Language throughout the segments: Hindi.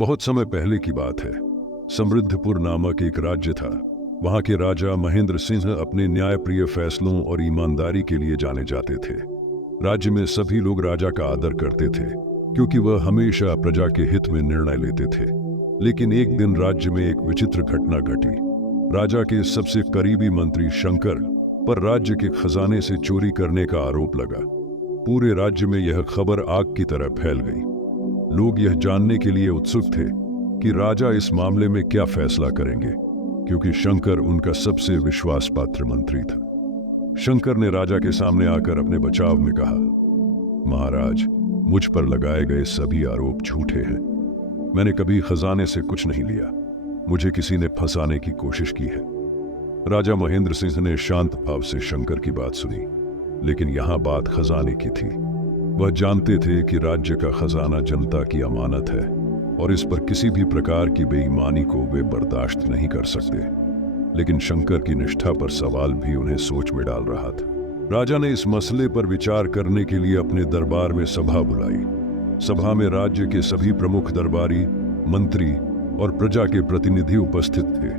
बहुत समय पहले की बात है। समृद्धपुर नामक एक राज्य था। वहां के राजा महेंद्र सिंह अपने न्यायप्रिय फैसलों और ईमानदारी के लिए जाने जाते थे। राज्य में सभी लोग राजा का आदर करते थे क्योंकि वह हमेशा प्रजा के हित में निर्णय लेते थे। लेकिन एक दिन राज्य में एक विचित्र घटना घटी। राजा के सबसे करीबी मंत्री शंकर पर राज्य के खजाने से चोरी करने का आरोप लगा। पूरे राज्य में यह खबर आग की तरह फैल गई। लोग यह जानने के लिए उत्सुक थे कि राजा इस मामले में क्या फैसला करेंगे, क्योंकि शंकर उनका सबसे विश्वास पात्र मंत्री था। शंकर ने राजा के सामने आकर अपने बचाव में कहा, महाराज, मुझ पर लगाए गए सभी आरोप झूठे हैं। मैंने कभी खजाने से कुछ नहीं लिया। मुझे किसी ने फंसाने की कोशिश की है। राजा महेंद्र सिंह ने शांत भाव से शंकर की बात सुनी, लेकिन यहां बात खजाने की थी। वह जानते थे कि राज्य का खजाना जनता की अमानत है और इस पर किसी भी प्रकार की बेईमानी को वे बर्दाश्त नहीं कर सकते। लेकिन शंकर की निष्ठा पर सवाल भी उन्हें सोच में डाल रहा था। राजा ने इस मसले पर विचार करने के लिए अपने दरबार में सभा बुलाई। सभा में राज्य के सभी प्रमुख दरबारी, मंत्री और प्रजा के प्रतिनिधि उपस्थित थे।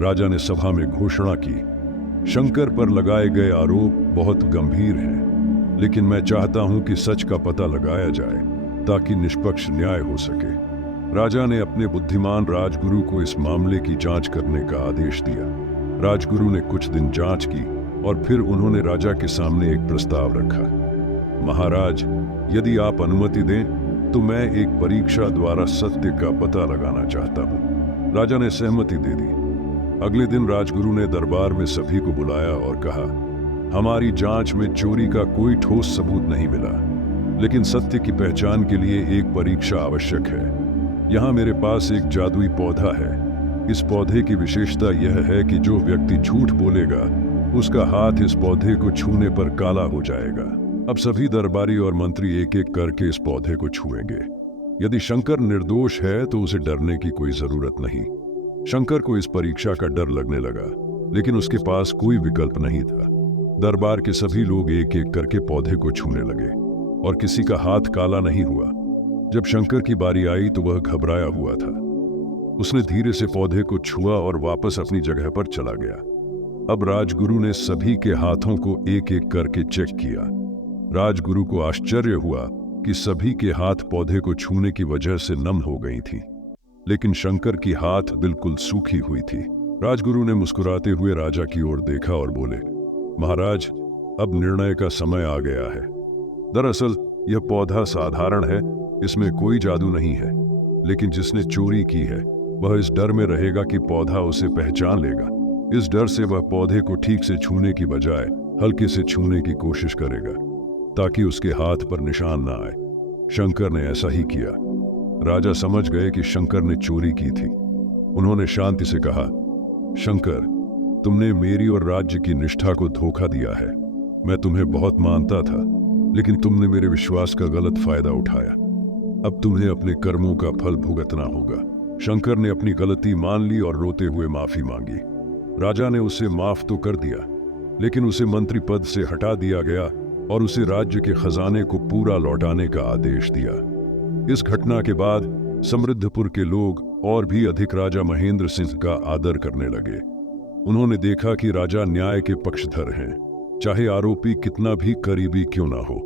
राजा ने सभा में घोषणा की, शंकर पर लगाए गए आरोप बहुत गंभीर हैं, लेकिन मैं चाहता हूं कि सच का पता लगाया जाए ताकि निष्पक्ष न्याय हो सके। राजा ने अपने बुद्धिमान राजगुरु को इस मामले की जांच करने का आदेश दिया। राजगुरु ने कुछ दिन जांच की और फिर उन्होंने राजा के सामने एक प्रस्ताव रखा। महाराज, यदि आप अनुमति दें तो मैं एक परीक्षा द्वारा सत्य का पता लगाना चाहता हूं। राजा ने सहमति दे दी। अगले दिन राजगुरु ने दरबार में सभी को बुलाया और कहा, हमारी जांच में चोरी का कोई ठोस सबूत नहीं मिला, लेकिन सत्य की पहचान के लिए एक परीक्षा आवश्यक है। यहाँ मेरे पास एक जादुई पौधा है। इस पौधे की विशेषता यह है कि जो व्यक्ति झूठ बोलेगा उसका हाथ इस पौधे को छूने पर काला हो जाएगा। अब सभी दरबारी और मंत्री एक एक करके इस पौधे को छुएंगे। यदि शंकर निर्दोष है तो उसे डरने की कोई जरूरत नहीं। शंकर को इस परीक्षा का डर लगने लगा, लेकिन उसके पास कोई विकल्प नहीं था। दरबार के सभी लोग एक एक करके पौधे को छूने लगे और किसी का हाथ काला नहीं हुआ। जब शंकर की बारी आई तो वह घबराया हुआ था। उसने धीरे से पौधे को छुआ और वापस अपनी जगह पर चला गया। अब राजगुरु ने सभी के हाथों को एक एक करके चेक किया। राजगुरु को आश्चर्य हुआ कि सभी के हाथ पौधे को छूने की वजह से नम हो गई थी, लेकिन शंकर की हाथ बिल्कुल सूखी हुई थी। राजगुरु ने मुस्कुराते हुए राजा की ओर देखा और बोले, महाराज, अब निर्णय का समय आ गया है। दरअसल यह पौधा साधारण है, इसमें कोई जादू नहीं है, लेकिन जिसने चोरी की है वह इस डर में रहेगा कि पौधा उसे पहचान लेगा। इस डर से वह पौधे को ठीक से छूने की बजाय हल्के से छूने की कोशिश करेगा ताकि उसके हाथ पर निशान ना आए। शंकर ने ऐसा ही किया। राजा समझ गए कि शंकर ने चोरी की थी। उन्होंने शांति से कहा, शंकर, तुमने मेरी और राज्य की निष्ठा को धोखा दिया है। मैं तुम्हें बहुत मानता था, लेकिन तुमने मेरे विश्वास का गलत फायदा उठाया। अब तुम्हें अपने कर्मों का फल भुगतना होगा। शंकर ने अपनी गलती मान ली और रोते हुए माफी मांगी। राजा ने उसे माफ तो कर दिया, लेकिन उसे मंत्री पद से हटा दिया गया और उसे राज्य के खजाने को पूरा लौटाने का आदेश दिया। इस घटना के बाद समृद्धपुर के लोग और भी अधिक राजा महेंद्र सिंह का आदर करने लगे। उन्होंने देखा कि राजा न्याय के पक्षधर हैं, चाहे आरोपी कितना भी करीबी क्यों ना हो।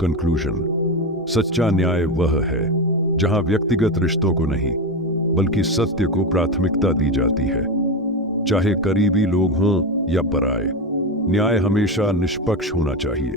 कंक्लूजन: सच्चा न्याय वह है जहां व्यक्तिगत रिश्तों को नहीं बल्कि सत्य को प्राथमिकता दी जाती है। चाहे करीबी लोग हों या पराये, न्याय हमेशा निष्पक्ष होना चाहिए।